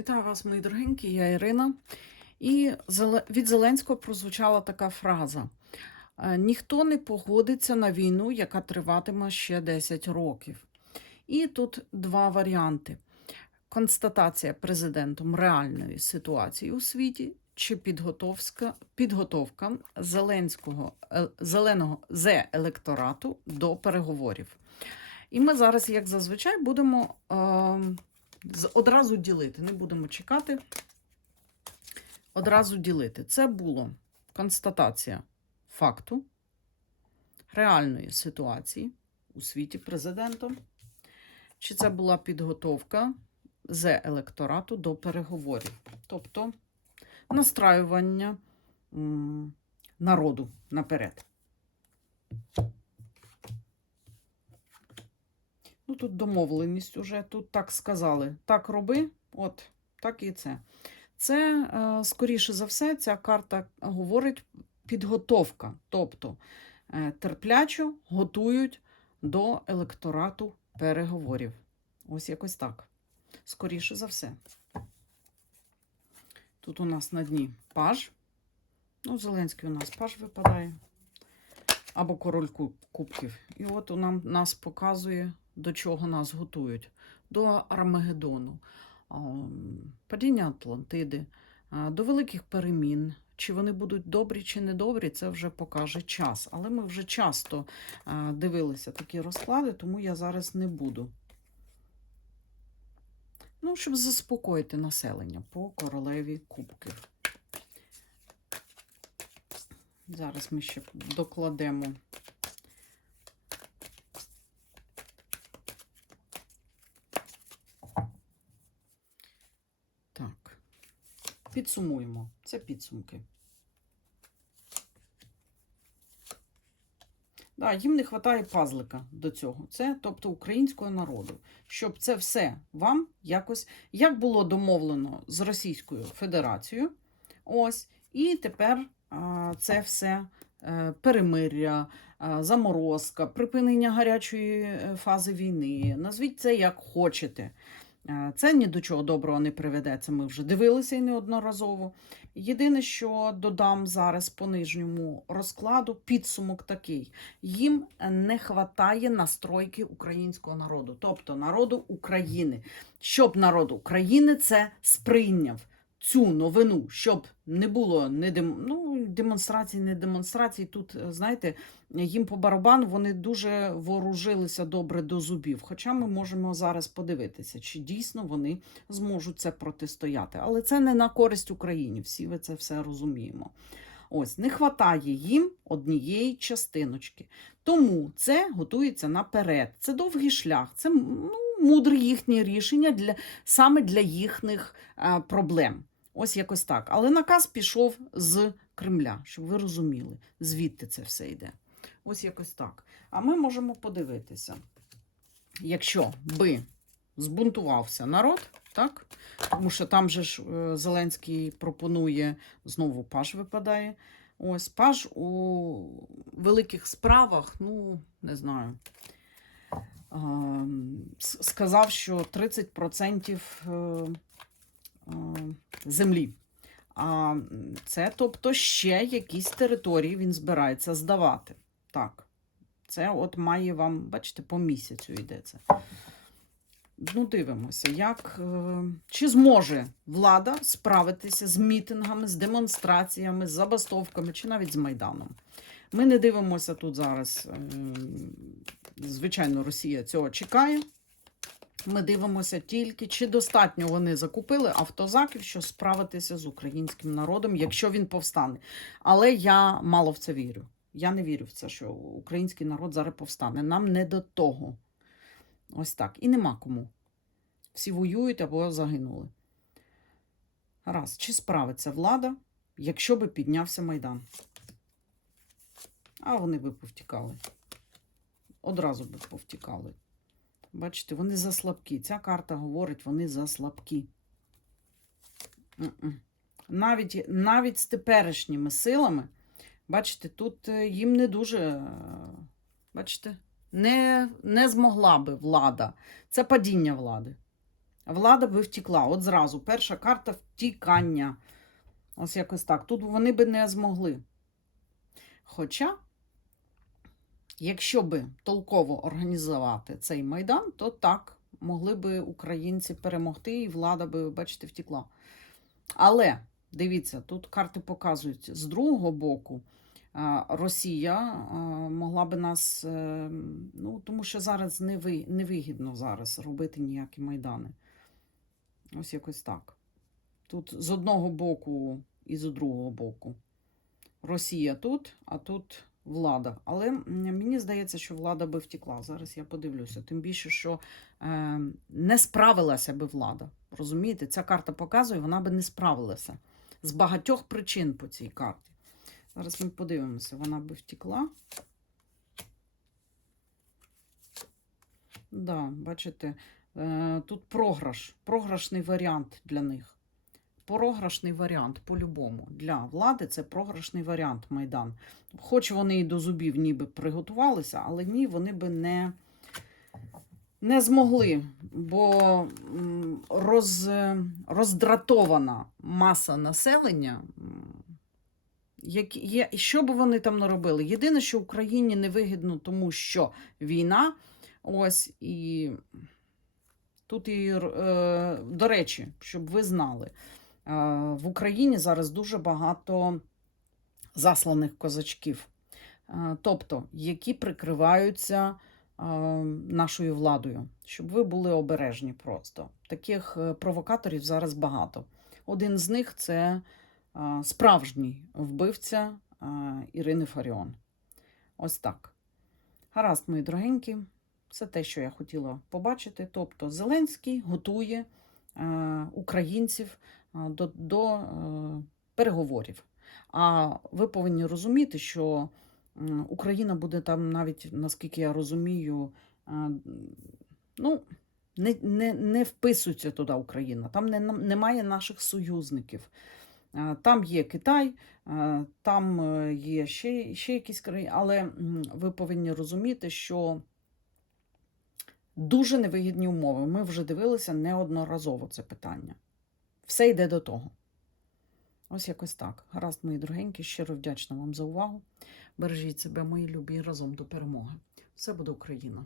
Вітаю вас, мої дорогенькі, я Ірина. І від Зеленського прозвучала така фраза: е, ніхто не погодиться на війну, яка триватиме ще 10 років. І тут два варіанти: констатація президентом реальної ситуації у світі. Чи підготовка, підготовка Зеленського е, зеленого з електорату до переговорів. І ми зараз, як зазвичай, будемо ем, з- одразу ділити. Не будемо чекати. Одразу ділити. Це було констатація факту реальної ситуації у світі президентом. Чи це була підготовка з електорату до переговорів? Тобто настраювання народу наперед. Ну, тут домовленість уже, тут так сказали. Так роби, от, так і це. Це, е, скоріше за все, ця карта говорить підготовка. Тобто е, терплячо готують до електорату переговорів. Ось якось так. Скоріше за все. Тут у нас на дні паж. Ну, Зеленський у нас паж випадає. Або король кубків. І от у нам нас показує, до чого нас готують. До Армагеддону, падіння Атлантиди, до великих перемін. Чи вони будуть добрі чи недобрі, це вже покаже час. Але ми вже часто дивилися такі розклади, тому я зараз не буду. Ну, щоб заспокоїти населення по королеві кубків. Зараз ми ще докладемо. Так, підсумуємо. Це підсумки. Да, їм не вистачає пазлика до цього. Це, тобто, українського народу. Щоб це все вам якось, як було домовлено з Російською Федерацією. Ось, і тепер а, це все е, перемиря, а, заморозка, припинення гарячої е, фази війни. Назвіть це як хочете. Е, Це ні до чого доброго не приведе. Це ми вже дивилися і неодноразово. Єдине, що додам зараз по нижньому розкладу, підсумок такий: їм не хватає настройки українського народу, тобто народу України, щоб народ України це сприйняв. Цю новину, щоб не було не дем... ну, демонстрацій, не демонстрацій. Тут, е, знаєте, їм по барабану вони дуже вооружилися добре до зубів. Хоча ми можемо зараз подивитися, чи дійсно вони зможуть це протистояти. Але це не на користь Україні. Всі ви це все розуміємо. Ось не хватає їм однієї частиночки. Тому це готується наперед. Це довгий шлях, це ну, мудре їхнє рішення для саме для їхніх е, проблем. Ось якось так. Але наказ пішов з Кремля, щоб ви розуміли, звідти це все йде. Ось якось так. А ми можемо подивитися, якщо би збунтувався народ, так? Тому що там же ж е, Зеленський пропонує, знову паж випадає. Ось паж у великих справах, ну, не знаю. ем, Сказав, що 30% е, е, землі. А це, тобто, ще якісь території він збирається здавати. Так. Це от має вам, бачите, по місяцю йдеться. Ну, дивимося, як, е, чи зможе влада справитися з мітингами, з демонстраціями, з забастовками, чи навіть з Майданом. Ми не дивимося тут зараз. е, Звичайно, Росія цього чекає. Ми дивимося тільки, чи достатньо вони закупили автозаків, щоб справитися з українським народом, якщо він повстане. Але я мало в це вірю. Я не вірю в це, що український народ зараз повстане. Нам не до того. Ось так. І нема кому. Всі воюють або загинули. Раз. Чи справиться влада, якщо би піднявся Майдан? А вони би повтікали. Одразу би повтікали. Бачите, вони заслабкі. Ця карта говорить, вони заслабкі. Навіть, навіть з теперішніми силами, бачите, тут е, їм не дуже, е, бачите, не, не змогла би влада. Це падіння влади. влада би втікла. От зразу, перша карта втікання. Ось якось так. Тут вони би не змогли. Хоча, якщо би толково організувати цей майдан, то так, могли би українці перемогти, і влада би, бачите, втікла. Але дивіться, тут карти показують з другого боку. Росія могла би нас, е, ну тому що зараз не ви- невигідно зараз робити ніякі майдани. Ось якось так. Тут з одного боку і з другого боку. Росія тут, а тут влада. Але мені здається, що влада би втекла. Зараз я подивлюся. Тим більше, що е, не справилася би влада. Розумієте, ця карта показує, вона би не справилася. З багатьох причин по цій карті. Зараз ми подивимося, вона би втекла. Да, бачите, е, тут програш, програшний варіант для них. Програшний варіант по-любому. Для влади це програшний варіант Майдан. Хоч вони і до зубів ніби приготувалися, але ні, вони би не, не змогли, бо роз, роздратована маса населення. м, Які, є, що би вони там не робили? Єдине, що Україні невигідно, тому що війна. Ось і тут і, е, до речі, щоб ви знали, в Україні зараз дуже багато засланих козачків, е, тобто, які прикриваються е, нашою владою, щоб ви були обережні просто. Таких е, провокаторів зараз багато. Один з них це е, справжній вбивця е, Ірини Фаріон. Ось так. Гаразд, мої дорогенькі, це те, що я хотіла побачити. Тобто, Зеленський готує е, українців е, до, до е, переговорів. А ви повинні розуміти, що Україна буде там навіть, наскільки я розумію, е, ну, не, не, не вписується туди Україна. Там не, немає наших союзників. Е, Там є Китай, е, там е, є ще, ще якісь країни, але ви повинні розуміти, що дуже невигідні умови. Ми вже дивилися неодноразово це питання. Все йде до того. Ось якось так. Гаразд, мої дорогенькі, щиро вдячна вам за увагу. Бережіть себе, мої любі, разом до перемоги. Все буде Україна!